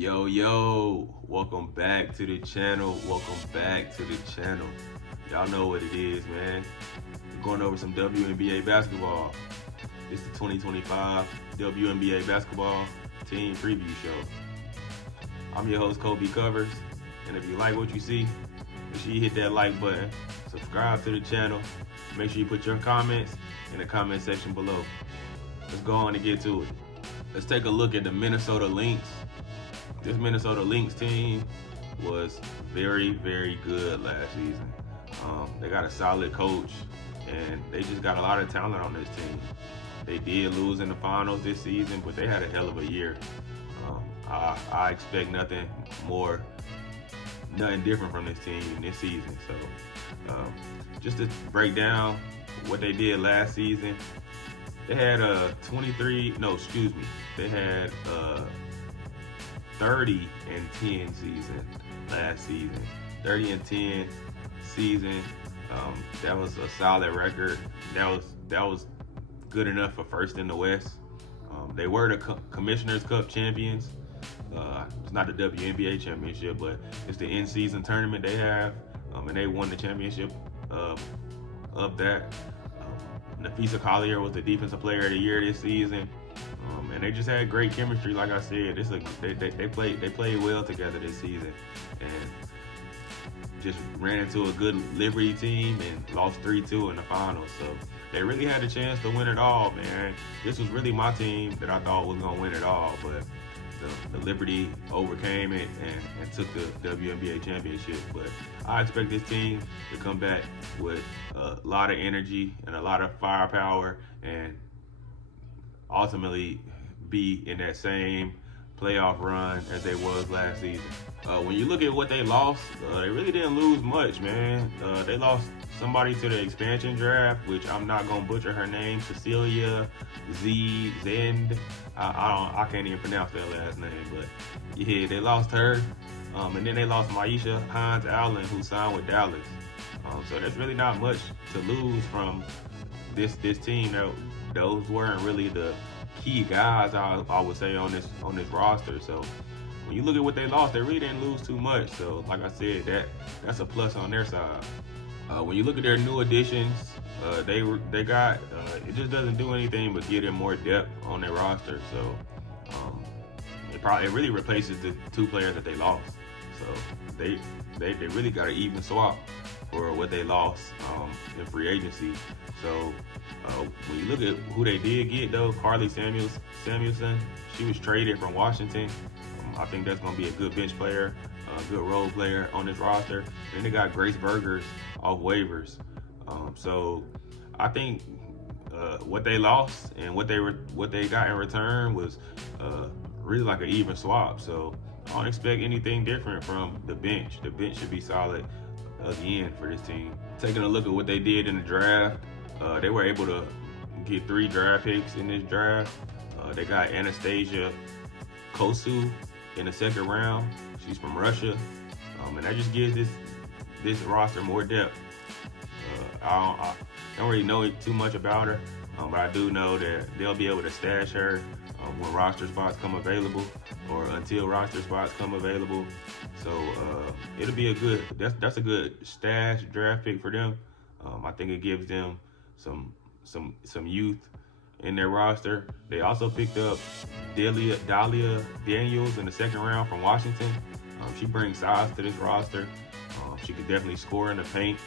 Yo, welcome back to the channel. Y'all know what it is, man. We're going over some WNBA basketball. It's the 2025 WNBA basketball team preview show. I'm your host, Colby Covers. And if you like what you see, make sure you hit that like button, subscribe to the channel, make sure you put your comments in the comment section below. Let's go on and get to it. Let's take a look at the Minnesota Lynx. This Minnesota Lynx team was very, very good last season. They got a solid coach, and they just got a lot of talent on this team. They did lose in the finals this season, but they had a hell of a year. I expect nothing different from this team this season. So, just to break down what they did last season, they had a 30-10 season last season. 30-10 season. That was a solid record. That was good enough for first in the West. They were the Commissioner's Cup champions. It's not the WNBA championship, but it's the in-season tournament they have, and they won the championship of that. Nafisa Collier was the Defensive Player of the Year this season. And they just had great chemistry. Like I said, they played well together this season, and just ran into a good Liberty team and lost 3-2 in the finals. So they really had a chance to win it all, man. This was really my team that I thought was gonna win it all, but the Liberty overcame it and took the WNBA championship. But I expect this team to come back with a lot of energy and a lot of firepower, and ultimately be in that same playoff run as they was last season. When you look at what they lost, they really didn't lose much, man. They lost somebody to the expansion draft, which I'm not gonna butcher her name, Cecilia Zend. I can't even pronounce that last name, but yeah, they lost her. And then they lost Maisha Hines-Allen, who signed with Dallas. So there's really not much to lose from this team. Those weren't really the key guys, I would say, on this roster. So when you look at what they lost, they really didn't lose too much. So like I said, that's a plus on their side. When you look at their new additions, they got it just doesn't do anything but get in more depth on their roster. So it really replaces the two players that they lost. So they really got an even swap for what they lost in free agency. So when you look at who they did get, though, Carly Samuelson, she was traded from Washington. I think that's going to be a good bench player, a good role player on this roster. Then they got Grace Burgers off waivers. So I think what they lost and what they got in return was really like an even swap. So I don't expect anything different from the bench. The bench should be solid again for this team. Taking a look at what they did in the draft, they were able to get 3 draft picks in this draft. They got Anastasia Kosu in the 2nd round. She's from Russia, and that just gives this roster more depth. I don't really know too much about her, but I do know that they'll be able to stash her when roster spots come available, or until roster spots come available. So it'll be that's a good stash draft pick for them. I think it gives them some youth in their roster. They also picked up Dahlia Daniels in the 2nd round from Washington. She brings size to this roster. She could definitely score in the paint,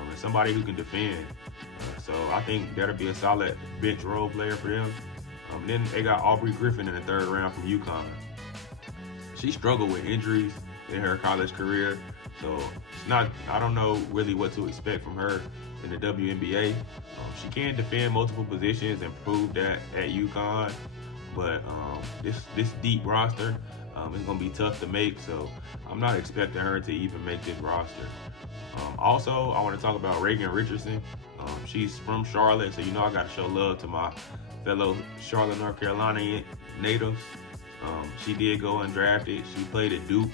and somebody who can defend. So I think that'll be a solid bench role player for them. Then they got Aubrey Griffin in the 3rd round from UConn. She struggled with injuries in her college career, so I don't know really what to expect from her in the WNBA. She can defend multiple positions and prove that at UConn, but this deep roster is going to be tough to make, so I'm not expecting her to even make this roster. Also, I want to talk about Reagan Richardson. She's from Charlotte, so I got to show love to my fellow Charlotte, North Carolina natives. She did go undrafted. She played at Duke.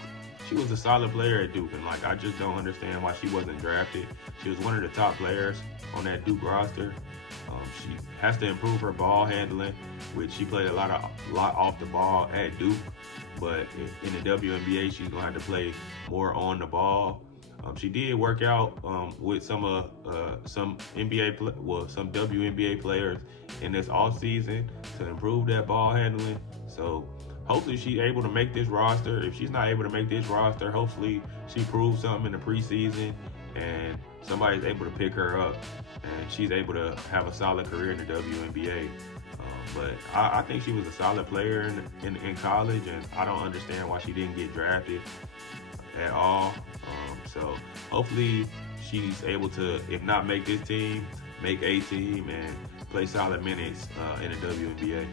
She was a solid player at Duke, and I just don't understand why she wasn't drafted. She was one of the top players on that Duke roster. She has to improve her ball handling, which she played a lot off the ball at Duke. but in the WNBA, she's gonna have to play more on the ball. She did work out with some some some WNBA players in this off season to improve that ball handling. So hopefully she's able to make this roster. If she's not able to make this roster, hopefully she proves something in the preseason and somebody's able to pick her up and she's able to have a solid career in the WNBA. But I think she was a solid player in college, and I don't understand why she didn't get drafted at all. So hopefully she's able to, if not make this team, make a team and play solid minutes in the WNBA.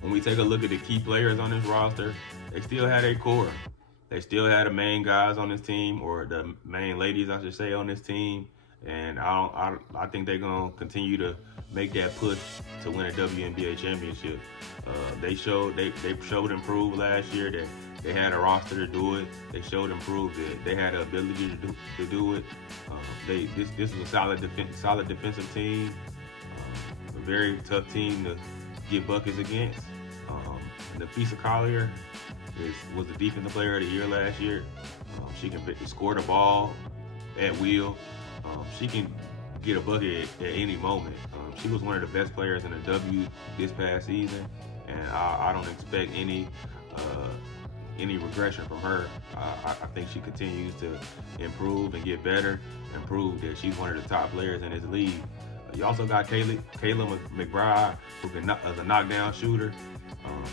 When we take a look at the key players on this roster, they still had a core. They still had the main guys on this team, or the main ladies, I should say, on this team. And I think they're gonna continue to make that push to win a WNBA championship. They showed improved last year that they had a roster to do it. They showed improved that they had the ability to do it. This was a solid defensive team, a very tough team to get buckets against. Nafisa Collier was the defensive player of the year last year. She can score the ball at will. She can get a bucket at any moment. She was one of the best players in the W this past season, and I don't expect any regression from her. I think she continues to improve and get better and prove that she's one of the top players in this league. You also got Kayla McBride, who is a knockdown shooter.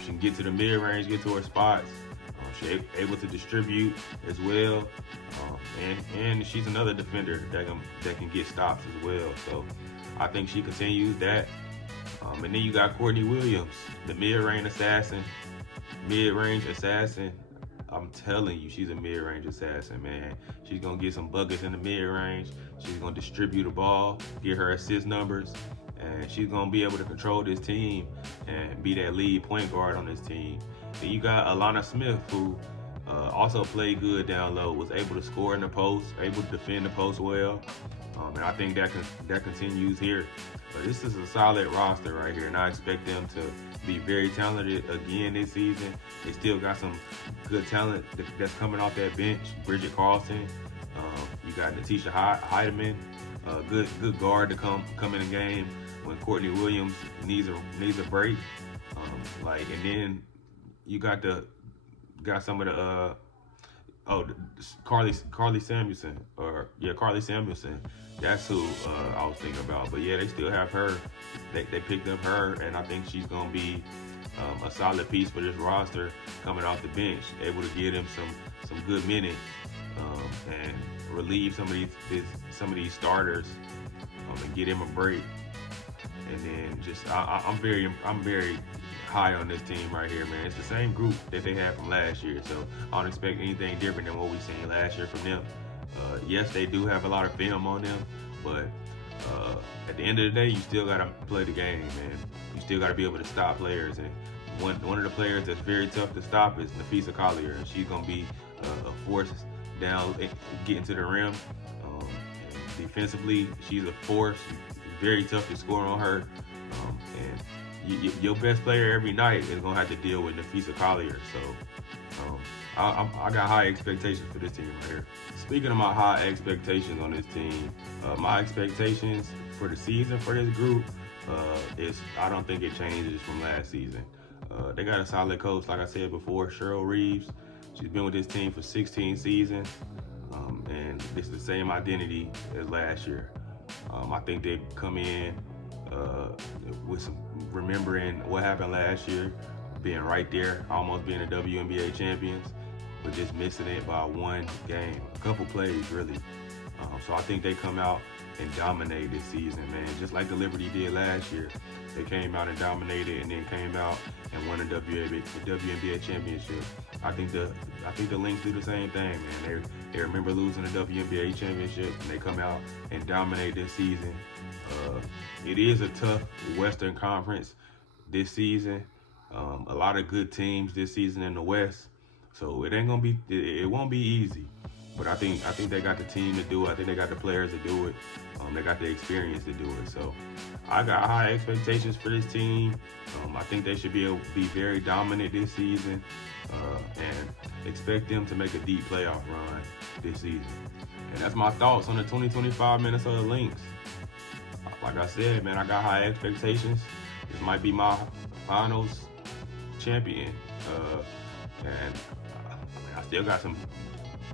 She can get to the mid-range, get to her spots. She's able to distribute as well. And she's another defender that can get stops as well. So I think she continues that. And then you got Courtney Williams, the mid-range assassin. I'm telling you, she's a mid-range assassin, man. She's going to get some buckets in the mid-range. She's going to distribute the ball, get her assist numbers, and she's going to be able to control this team and be that lead point guard on this team. Then you got Alana Smith, who also played good down low, was able to score in the post, able to defend the post well. And I think that continues here. But this is a solid roster right here, and I expect them to be very talented again this season. They still got some good talent that's coming off that bench. Bridget Carlson, you got Natisha Heidemann, good guard to come in the game when Courtney Williams needs a break. And then you got some of the Carly Samuelson. That's who I was thinking about. But yeah, they still have her. They picked up her, and I think she's gonna be a solid piece for this roster coming off the bench, able to give them some good minutes and relieve some of these starters and get them a break. And then I'm very high on this team right here, man. It's the same group that they had from last year, so I don't expect anything different than what we seen last year from them. Yes, they do have a lot of film on them, but at the end of the day, you still gotta play the game, man. You still gotta be able to stop players, and one of the players that's very tough to stop is Nafisa Collier, and she's gonna be a force down, getting to the rim. Defensively, she's a force. Very tough to score on her, and your best player every night is gonna have to deal with Nafisa Collier. So I got high expectations for this team right here. Speaking of my high expectations on this team, my expectations for the season for this group is I don't think it changes from last season. They got a solid coach, like I said before, Cheryl Reeves. She's been with this team for 16 seasons, and it's the same identity as last year. I think they come in with some remembering what happened last year, being right there, almost being the WNBA champions, but just missing it by one game, a couple plays really. So I think they come out and dominate this season, man, just like the Liberty did last year. They came out and dominated, and then came out and won the WNBA championship. I think the Lynx do the same thing, man. They remember losing the WNBA championship, and they come out and dominate this season. It is a tough Western Conference this season. A lot of good teams this season in the West, so it won't be easy. But I think they got the team to do it. I think they got the players to do it. They got the experience to do it. So I got high expectations for this team. I think they should be very dominant this season, and expect them to make a deep playoff run this season. And that's my thoughts on the 2025 Minnesota Lynx. Like I said, man, I got high expectations. This might be my finals champion, and I still got some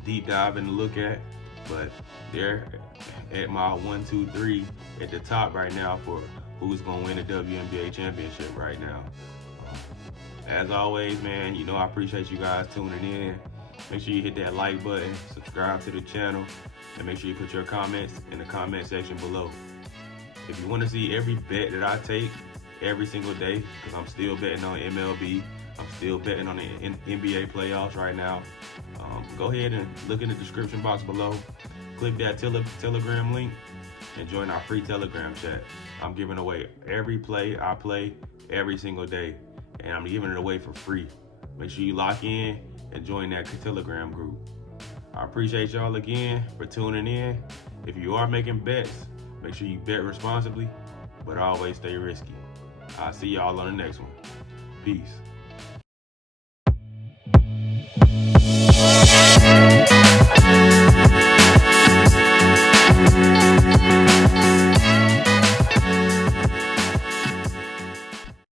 deep diving to look at, but they're at my 1, 2, 3 at the top right now for who's gonna win the WNBA championship right now. As always, man, you know I appreciate you guys tuning in. Make sure you hit that like button, subscribe to the channel, and make sure you put your comments in the comment section below. If you want to see every bet that I take every single day, because I'm still betting on MLB, I'm still betting on the NBA playoffs right now, go ahead and look in the description box below. Click that Telegram link and join our free Telegram chat. I'm giving away every play I play every single day, and I'm giving it away for free. Make sure you lock in and join that Telegram group. I appreciate y'all again for tuning in. If you are making bets, make sure you bet responsibly, but always stay risky. I'll see y'all on the next one. Peace.